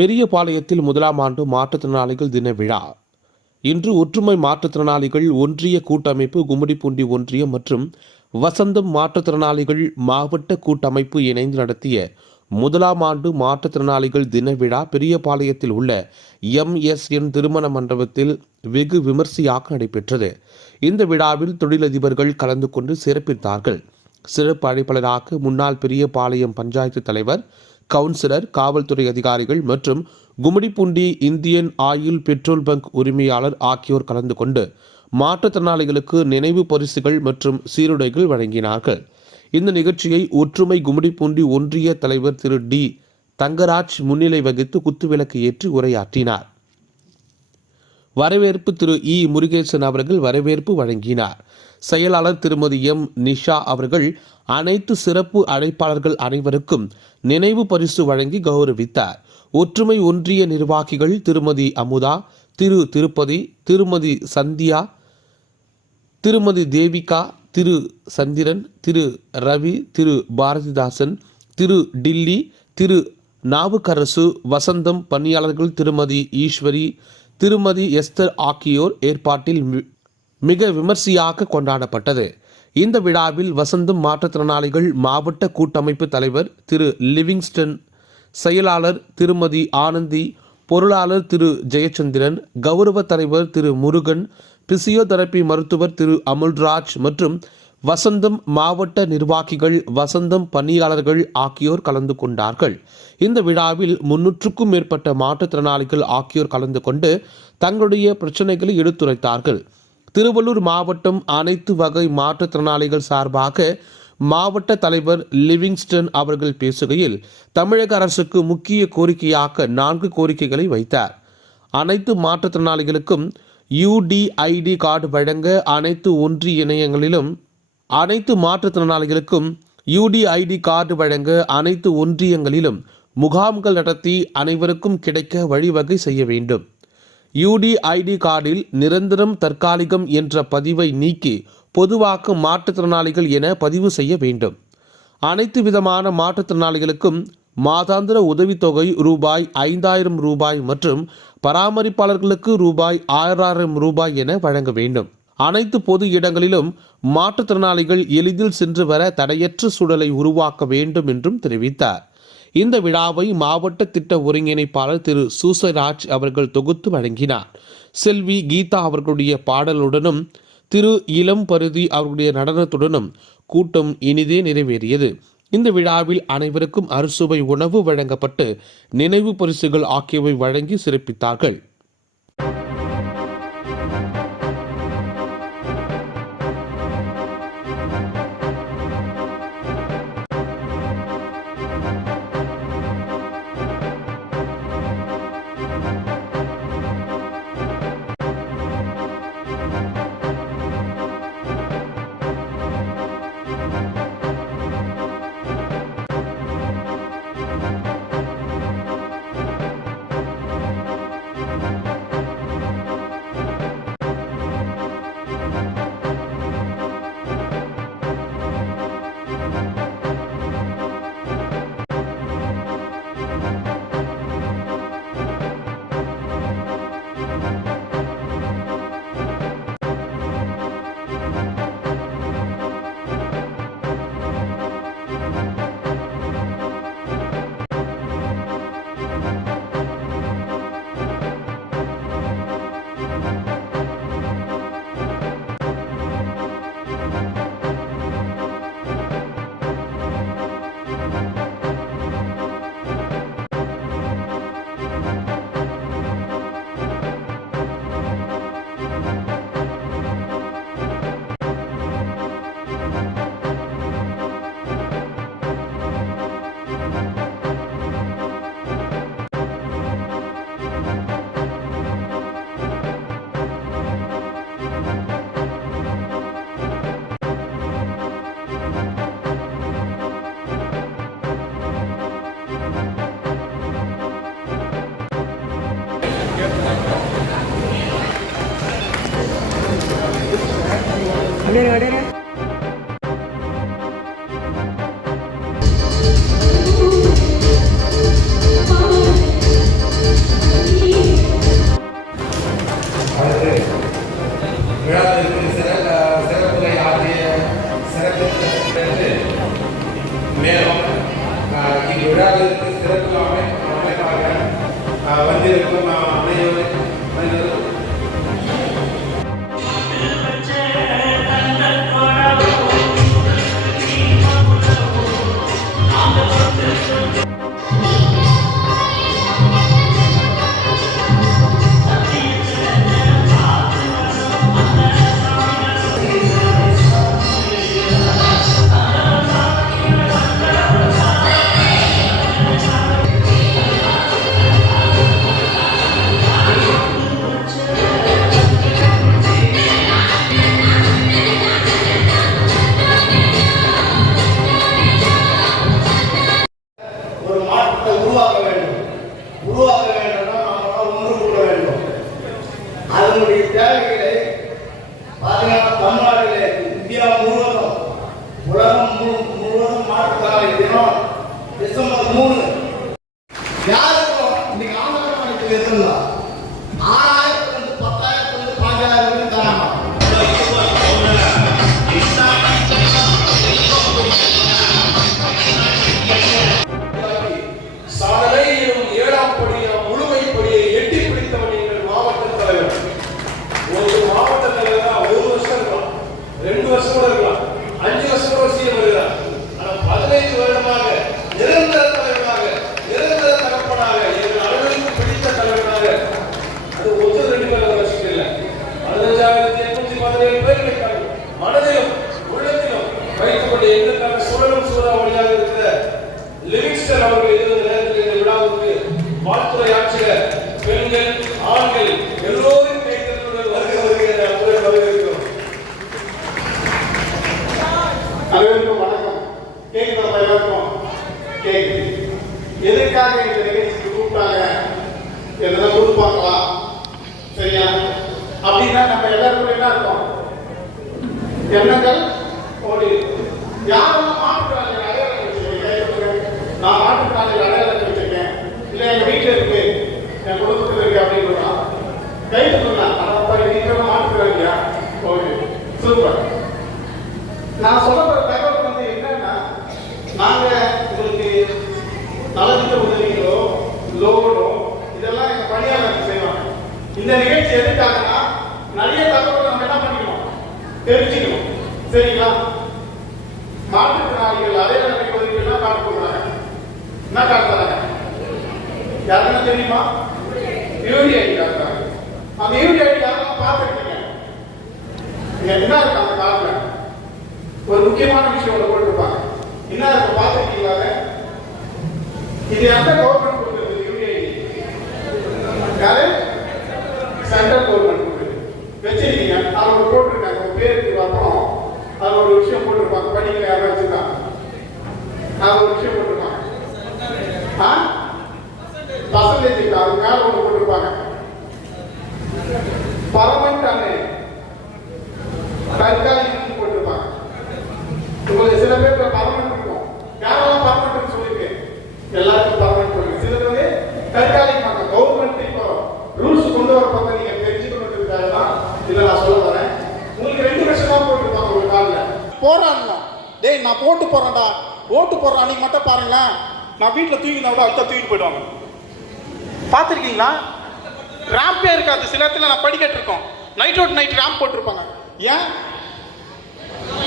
பெரியபாளையத்தில் முதலாம் ஆண்டு மாற்றுத்திறனாளிகள் தின விழா. இன்று ஒற்றுமை மாற்றுத்திறனாளிகள் ஒன்றிய கூட்டமைப்பு கும்மிடிப்பூண்டி ஒன்றியம் மற்றும் வசந்தம் மாற்றுத்திறனாளிகள் மாவட்ட கூட்டமைப்பு இணைந்து நடத்திய முதலாம் ஆண்டு மாற்றுத்திறனாளிகள் தின விழா பெரியபாளையத்தில் உள்ள எம்எஸ்என் திருமண மண்டபத்தில் வெகு விமர்சையாக நடைபெற்றது. இந்த விழாவில் தொழிலதிபர்கள் கலந்து கொண்டு சிறப்பித்தார்கள். சிறப்பு அழைப்பாளராக முன்னாள் பெரியபாளையம் பஞ்சாயத்து தலைவர் கவுன்சிலர் காவல்துறை அதிகாரிகள் மற்றும் Gummidipoondi Indian oil petrol bunk உரிமையாளர் ஆகியோர் கலந்து கொண்டு மாற்றுத்திறனாளிகளுக்கு நினைவு பரிசுகள் மற்றும் சீருடைகள் வழங்கினார்கள். இந்த நிகழ்ச்சியை ஒற்றுமை கும்மிடிப்பூண்டி ஒன்றிய தலைவர் திரு டி. தங்கராஜ் முன்னிலை வகித்து குத்துவிளக்கு ஏற்றி உரையாற்றினார். வரவேற்பு திரு இ. முருகேசன் அவர்கள் வரவேற்பு வழங்கினார். செயலாளர் திருமதி எம். நிஷா அவர்கள் அனைத்து சிறப்பு அழைப்பாளர்கள் அனைவருக்கும் நினைவு பரிசு வழங்கி கௌரவித்தார். ஒற்றுமை ஒன்றிய நிர்வாகிகள் திருமதி அமுதா திரு திருப்பதி திருமதி சந்தியா திருமதி தேவிகா திரு சந்திரன் திரு ரவி திரு பாரதிதாசன் திரு டில்லி திரு நாவுக்கரசு வசந்தம் பணியாளர்கள் திருமதி ஈஸ்வரி திருமதி எஸ்தர் ஆகியோர் ஏற்பாட்டில் மி- மிக விமர்சையாக கொண்டாடப்பட்டது. இந்த விழாவில் வசந்தம் மாற்றுத்திறனாளிகள் மாவட்ட கூட்டமைப்பு தலைவர் திரு லிவிங்ஸ்டன் செயலாளர் திருமதி ஆனந்தி பொருளாளர் திரு ஜெயச்சந்திரன் கௌரவ தலைவர் திரு முருகன் பிசியோதெரபி மருத்துவர் திரு அமுல்ராஜ் மற்றும் வசந்தம் மாவட்ட நிர்வாகிகள் வசந்தம் பணியாளர்கள் ஆகியோர் கலந்து கொண்டார்கள். இந்த விழாவில் முன்னூற்றுக்கும் மேற்பட்ட மாற்றுத்திறனாளிகள் ஆகியோர் கலந்து கொண்டு தங்களுடைய பிரச்சனைகளை எடுத்துரைத்தார்கள். திருவள்ளூர் மாவட்டம் அனைத்து வகை மாற்றுத்திறனாளிகள் சார்பாக மாவட்ட தலைவர் லிவிங்ஸ்டன் அவர்கள் பேசுகையில் தமிழக அரசுக்கு முக்கிய கோரிக்கையாக நான்கு கோரிக்கைகளை வைத்தார். அனைத்து மாற்றுத்திறனாளிகளுக்கும் யூடிஐடி கார்டு வழங்க அனைத்து ஒன்றிய இணையங்களிலும் அனைத்து மாற்றுத்திறனாளிகளுக்கும் யூடிஐடி கார்டு வழங்க அனைத்து ஒன்றியங்களிலும் முகாம்கள் நடத்தி அனைவருக்கும் கிடைக்க வழிவகை செய்ய வேண்டும். யூடிஐடி கார்டில் நிரந்தரம் தற்காலிகம் என்ற பதிவை நீக்கி பொதுவாக்க மாற்றுத்திறனாளிகள் என பதிவு செய்ய வேண்டும். அனைத்து விதமான மாற்றுத்திறனாளிகளுக்கும் மாதாந்திர உதவித்தொகை ரூபாய் ஐந்தாயிரம் ரூபாய் மற்றும் பராமரிப்பாளர்களுக்கு ரூபாய் ஆயிரம் ரூபாய் என வழங்க வேண்டும். அனைத்து பொது இடங்களிலும் மாற்றுத்திறனாளிகள் எளிதில் சென்று வர தடையற்ற சூழலை உருவாக்க வேண்டும் என்றும் தெரிவித்தார். இந்த விழாவை மாவட்ட திட்ட ஒருங்கிணைப்பாளர் திரு சூசராஜ் அவர்கள் தொகுத்து வழங்கினார். செல்வி கீதா அவர்களுடைய பாடலுடனும் திரு இளம் பருதி அவர்களுடைய நடனத்துடனும் கூட்டம் இனிதே நிறைவேறியது. இந்த விழாவில் அனைவருக்கும் அறுசுவை உணவு வழங்கப்பட்டு நினைவு பரிசுகள் ஆகியவை வழங்கி சிறப்பித்தார்கள். ఆ வசனம் சூறாவளியாக இருக்கிற லிவிங்ஸ்டன் அவர்கள் எழுதும் நேரத்தில் இந்த விழாவுக்கு வாழ்த்துறை ஆட்சிய பெண்கள் ஆண்கள் எல்லோரும் கைத்தட்டுடன் வருகை வருகிற முறை வரவேற்கிறோம். அனைவருக்கும் வணக்கம். கேட்குதா எல்லாருக்கும்? கேட்குது எதுக்காக இந்த நிகழ்ச்சிக்கு கூப்பிட்டாங்க? எதனா கொடுப்பாங்களா? சரியா? அப்படின்னா நம்ம எல்லாருக்கும் என்ன இருக்கோம் எண்ணங்கள்? ஓடி. யாரும் நான் மாற்றுத்திறனாளி அடையாளம் வச்சிருக்கேன். இல்லை எங்கள் வீட்டில் இருக்கு. என் குடும்பத்தில் இருக்கு அப்படின்னு கை தூக்கலாம் அப்பா நீங்களும் மாற்றுத்திறனாளியா ஓகே சூப்பர் நான் சொல்ல தகவல் வந்து என்னன்னா நாங்க உங்களுக்கு நலத்திட்ட உதவிகளோ லோனோ இதெல்லாம் எங்க பணியாளர்கள் செய்வாங்க. இந்த நிகழ்ச்சி எதுக்காகனா நிறைய தகவல் நம்ம என்ன பண்ணிக்கணும்? தெரிஞ்சுக்கணும். சரிங்களா? மாற்றுத்திறனாளிகள் அடையாள உதவிகள்லாம் காட்டு கொடுக்குறாங்க என்ன காட்டுறாங்க? யாருன்னா தெரியுமா? யூடிஐடி காட்டுறாங்க. அந்த யூடிஐடி யாரெல்லாம் பார்த்துருக்கீங்க? இங்க என்ன இருக்கு அந்த கார்டுல ஒரு முக்கியமான விஷயம் ஒன்று போட்டிருப்பாங்க. என்ன இருக்கு பார்த்துருக்கீங்களா இது எந்த கவர்மெண்ட் கொடுக்குறது யூடிஐடி யாரு? சென்ட்ரல் கவர்மெண்ட் கொடுக்குது. வச்சிருக்கீங்க. அவங்க போட்டிருக்காங்க. உங்க பேருக்கு அப்புறம் அது ஒரு விஷயம் போட்டிருப்பாங்க. படிக்கிற யாரும் வச்சிருக்காங்க. நான் ஒரு விஷயம் பர்சன்டேஜ் அது மேல ஒன்று போட்டிருப்பாங்க. பர்மனண்ட் அண்ணே தற்காலிகம் போட்டிருப்பாங்க. உங்களுக்கு சில பேர் பர்மனன்ட் இருக்கும். யாரெல்லாம் பர்மனன்ட் சொல்லியிருக்கேன் எல்லாருக்கும் பர்மனன்ட் இருக்கு சிலர் வந்து தற்காலிகமாக கவர்மெண்ட் இப்போ ரூல்ஸ் கொண்டு வர பார்த்தா நீங்க தெரிஞ்சுக்கணுன்றதுக்காக தான் இதில் நான் சொல்ல வரேன். உங்களுக்கு ரெண்டு வருஷம் தான் போட்டிருப்பாங்க ஒரு காலில். போராடணும் டேய் நான் போட்டு போறேன்டா ஓட்டு போடுறேன் அன்னைக்கு மட்டும் பாருங்களேன். நான் வீட்டில் தூங்கினா கூட அடுத்த தூக்கிட்டு போயிடுவாங்க. பார்த்துருக்கீங்களா? ரேம்பே இருக்காது. சில இடத்துல நான் படிக்கட்டு இருக்கோம். நைட் அவுட் நைட் ரேம்ப் போட்டிருப்பாங்க. ஏன்?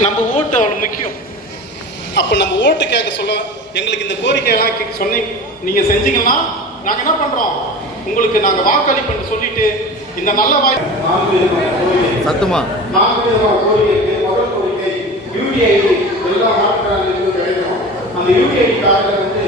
நம்ம ஓட்டு அவ்வளோ முக்கியம். அப்போ நம்ம ஓட்டு கேட்க சொல்ல எங்களுக்கு இந்த கோரிக்கையெல்லாம் கே- சொன்னி நீங்கள் செஞ்சீங்கன்னா நாங்கள் என்ன பண்ணுறோம் உங்களுக்கு நாங்கள் வாக்களிப்புன்னு சொல்லிட்டு இந்த நல்ல வாய்ப்பு சத்தமா? கோரிக்கைக்கு முதல் கோரிக்கை யூடிஐடி எல்லா மாற்றுத்திறனாளிகளுக்கும் கிடைக்கும் அந்த யூடிஐடி கார்டில் வந்து